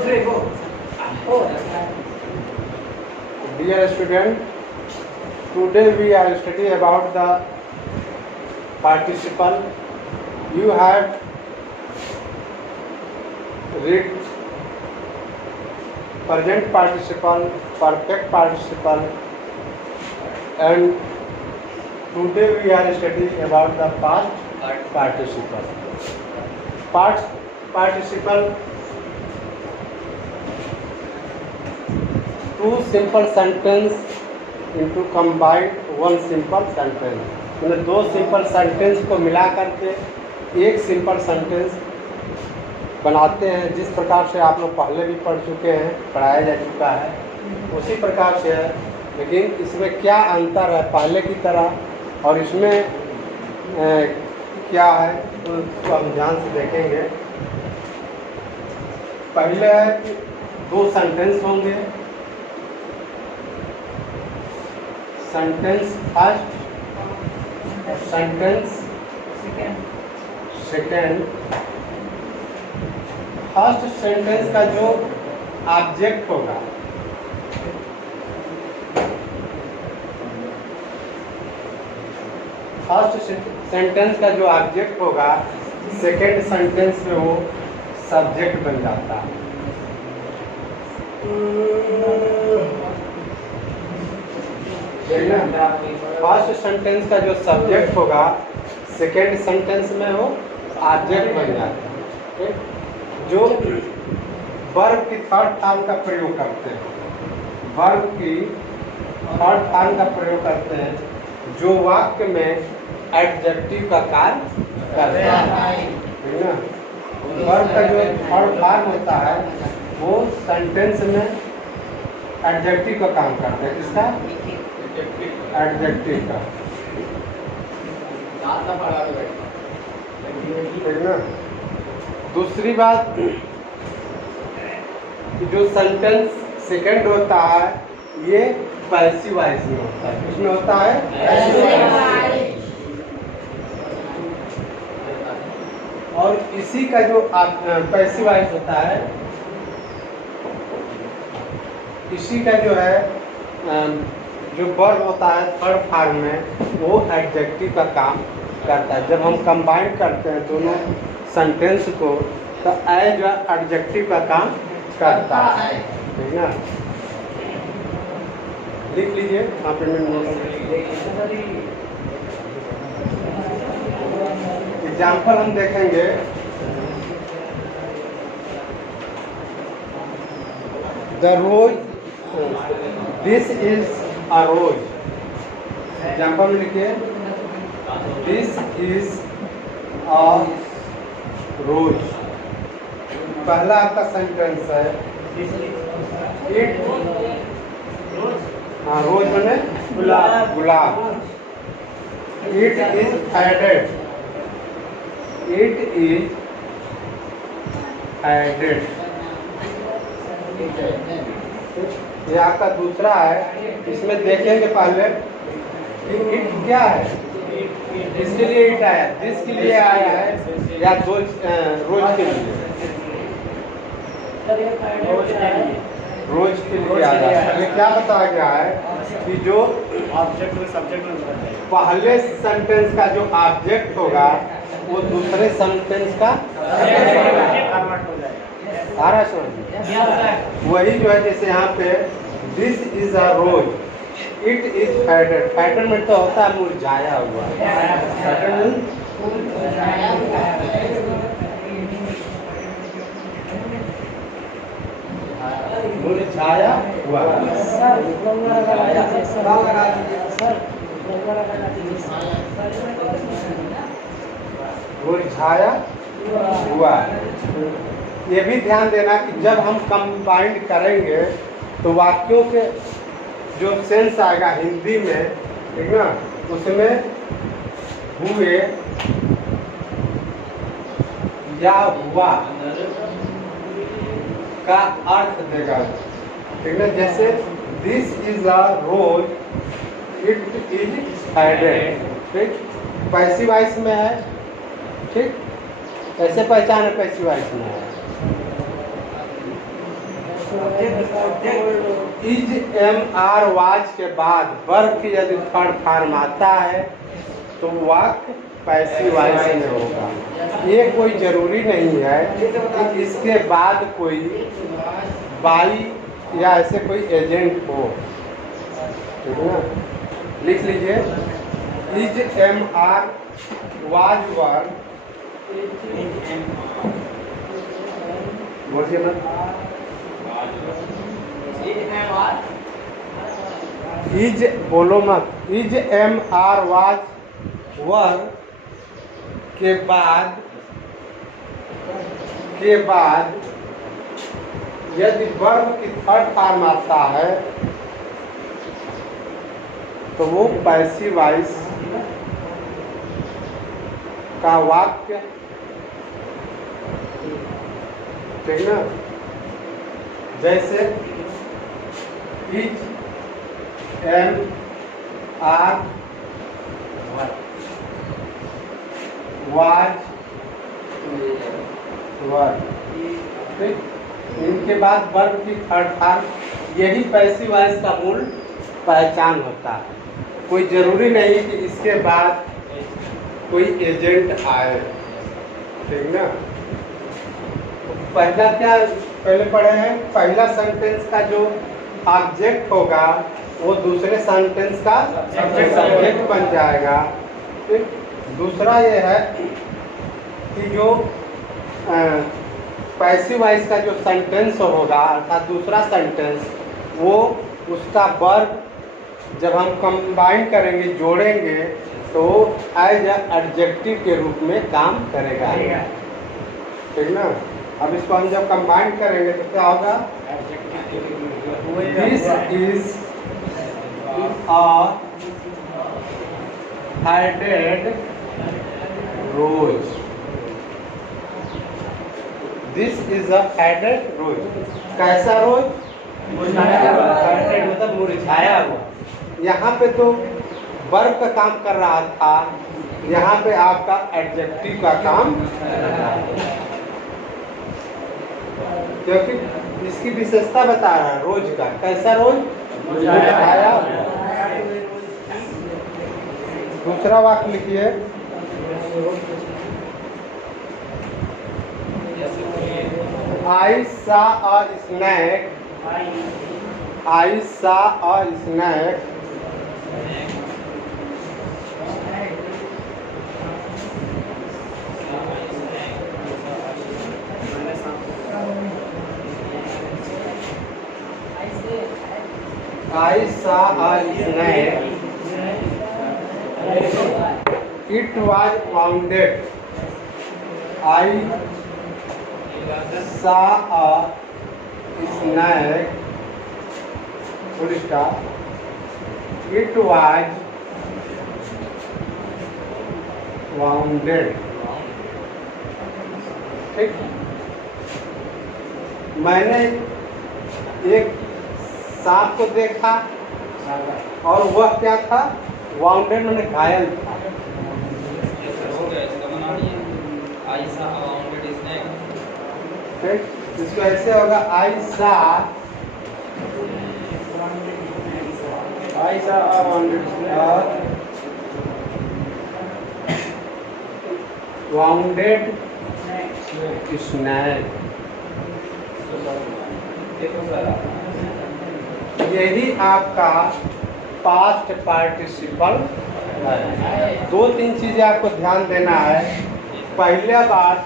3 go. Dear student, today we are studying about the participle. You have read present participle, perfect participle, and today we are studying about the past participle. Past participle, two simple sentence into combined one simple sentence. मतलब दो simple sentence को मिला करके एक simple sentence बनाते हैं। जिस प्रकार से आप लोग पहले भी पढ़ चुके हैं, पढ़ाया जा चुका है, उसी प्रकार से है। लेकिन इसमें क्या अंतर है पहले की तरह और इसमें क्या है तो हम ध्यान से देखेंगे। पहले है कि दो सेंटेंस होंगे, sentence first, sentence second. First sentence का जो ऑब्जेक्ट होगा, फर्स्ट सेंटेंस का जो ऑब्जेक्ट होगा, सेकेंड सेंटेंस में वो सब्जेक्ट बन जाता है। फर्स्ट सेंटेंस का जो सब्जेक्ट होगा, सेकेंड सेंटेंस में वो ऑब्जेक्ट बन जाता है। जो वर्ब की थर्ड फॉर्म का प्रयोग करते हैं, वर्ब की थर्ड फॉर्म का प्रयोग करते हैं, जो वाक्य में एडजेक्टिव का कार्य करता है ना। वर्ब का जो थर्ड फॉर्म होता है वो सेंटेंस में एडजेक्टिव का काम करता है। किसका? एडजेक्टिव का। ठीक ना। दूसरी बात, जो सेंटेंस सेकंड होता है ये पैसिव वॉइस में होता है। किसमें होता है? और इसी का जो पैसिव वॉइस होता है, इसी का जो है जो वर्ब होता है थर्ड फॉर्म में, वो एडजेक्टिव का काम करता है। जब हम कंबाइन करते हैं दोनों सेंटेंस को तो एज एडजेक्टिव का काम करता है। ठीक ना। लिख लीजिए यहाँ पे। एग्जाम्पल हम देखेंगे। The rose, this is a rose. Example में लिखिए, दिस इज अ रोज। पहला आपका सेंटेंस है इट, हाँ रोज मैंने गुलाब, गुलाब। It is added, it is added. ये आपका दूसरा है। इसमें देखेंगे पहले इट क्या है, इसके लिए इट आया, दिस के लिए आया है या रोज के लिए, रोज के लिए आया है। ये क्या बताया गया है कि जो ऑब्जेक्ट में सब्जेक्ट में पहले सेंटेंस का जो ऑब्जेक्ट होगा वो दूसरे सेंटेंस का कन्वर्ट हो जाएगा। सारा समझ वही जो है। जैसे यहाँ पे this is a rose, it is faded. Faded में तो होता है मुरझाया हुआ। मुरझाया हुआ, मुरझाया हुआ। ये भी ध्यान देना कि जब हम कंबाइंड करेंगे तो वाक्यों के जो सेंस आएगा हिंदी में, ठीक ना, उसमें हुए या हुआ का अर्थ देगा। ठीक है। जैसे this is a rose, it is headed. ठीक, पैसिव वॉइस में है। ठीक, कैसे पहचान है पैसिव वॉइस में है? इज एम आर वाच के बाद वर्ब की यदि थर्ड फॉर्म आता है तो वाक्य पैसिव वॉइस में होगा। ये कोई जरूरी नहीं है कि इसके बाद कोई बाई या ऐसे कोई एजेंट हो, ठीक है ना। लिख लीजिए, is am are was verb, बोलिए मत, इज बोलो मत, is am are was verb के बाद यदि वर्ब की थर्ड फॉर्म आता है तो वो पैसिव वॉइस का वाक्य, ठीक ना। जैसे is am are was verb, ठीक। इनके बाद वर्ब की थर्ड फॉर्म, यही पैसिव वॉइस का मूल पहचान होता है। कोई जरूरी नहीं कि इसके बाद कोई एजेंट आए, ठीक ना। पहला क्या पहले पढ़े हैं, पहला सेंटेंस का जो ऑब्जेक्ट होगा वो दूसरे सेंटेंस का सब्जेक्ट बन जाएगा, ठीक। दूसरा ये है कि जो पैसिव वॉइस का जो सेंटेंस होगा अर्थात दूसरा सेंटेंस, वो उसका वर्ब जब हम कंबाइन करेंगे, जोड़ेंगे, तो एज एडजेक्टिव के रूप में काम करेगा, ठीक ना। अब इसको हम जब कंबाइन करेंगे तो क्या होगा, this is a headed rose, this is a headed rose. कैसा रोज? मतलब मुरझाया हुआ। यहाँ पे तो वर्ब का काम कर रहा था, यहाँ पे आपका एडजेक्टिव का काम कर रहा है, क्योंकि इसकी विशेषता बता रहा है रोज का। कैसा रोज? मुरझाया हुआ। दूसरा वाक्य लिखिए, I saw a snake. I saw a snake. I saw a snake. It was wounded. I saw a snake. Full stop. It was wounded. ठीक, मैंने एक सांप को देखा और वह क्या था? वाउंडेड, मैंने घायल था। ठीक, इसको ऐसे होगा, आई सा वाउंडेड स्नैक। यही आपका पास्ट पार्टिसिपल है। दो तीन चीजें आपको ध्यान देना है। पहला बात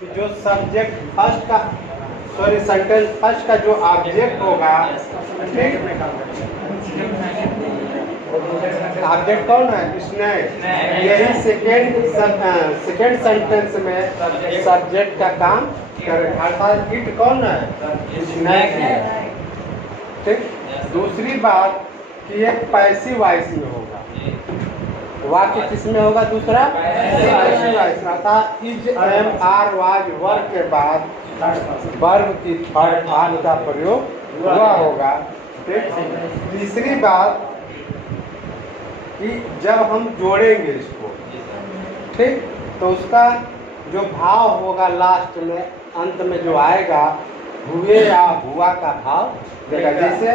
कि जो सब्जेक्ट फर्स्ट का, सॉरी सेंटेंस फर्स्ट का जो ऑब्जेक्ट होगा, ऑब्जेक्ट कौन है? स्नैक। यही सेकेंड सेंटेंस में सब्जेक्ट का काम करेगा, अर्थात इट कौन है? स्नैक है। ठीक, दूसरी बात कि ये पैसिव वॉइस में होगा। वाक्य किसमें होगा? दूसरा पैसिव वॉइस, अर्थात is am are was verb के बाद वर्ब की थर्ड फॉर्म का प्रयोग हुआ होगा। ठीक, तीसरी बात कि जब हम जोड़ेंगे इसको, ठीक, तो उसका जो भाव होगा लास्ट में, अंत में जो आएगा, हुए या हुआ का भाव देगा। जैसे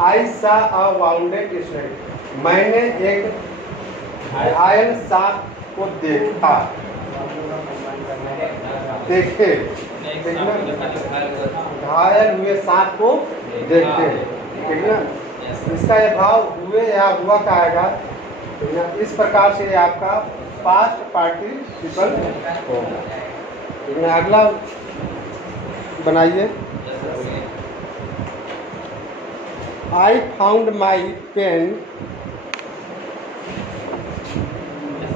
आई सा अ वाउंडेड स्नेक, मैंने एक घायल सांप को देखा। देखे, देखना, घायल हुए सांप को देखे, ठीक ना। इसका ये भाव हुए या हुआ का आएगा, ठीक ना। इस प्रकार से आपका पास्ट पार्टिसिपल होगा, ठीक ना। अगला बनाइए। I found my pen.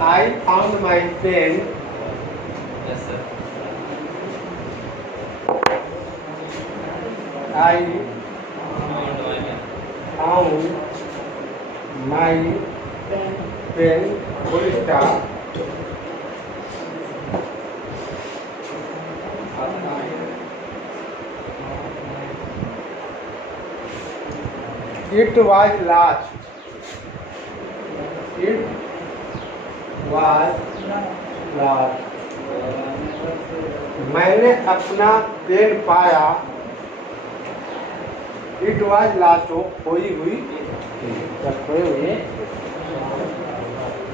I found my pen. I found my pen. Full stop. It was lost. It was lost. मैंने अपना पेन पाया। It was lost, हो खोई हुई, जब खोई हुई,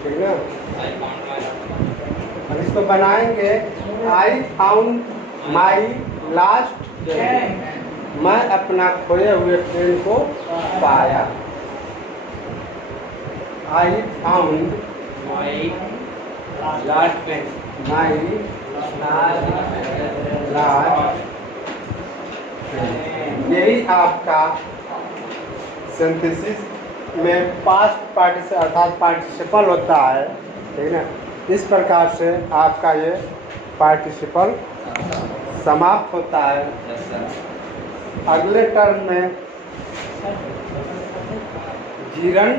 ठीक ना। अब इसको बनाएंगे। I found my lost pen. मैं अपना खोए हुए पेन को पाया। I found my lost pen. My lost pen. यही आपका सिंथेसिस में पास्ट पार्टिसिपल अर्थात पार्टिसिपल होता है, ठीक ना। इस प्रकार से आपका ये पार्टिसिपल समाप्त होता है। अगले टर्म में जीरन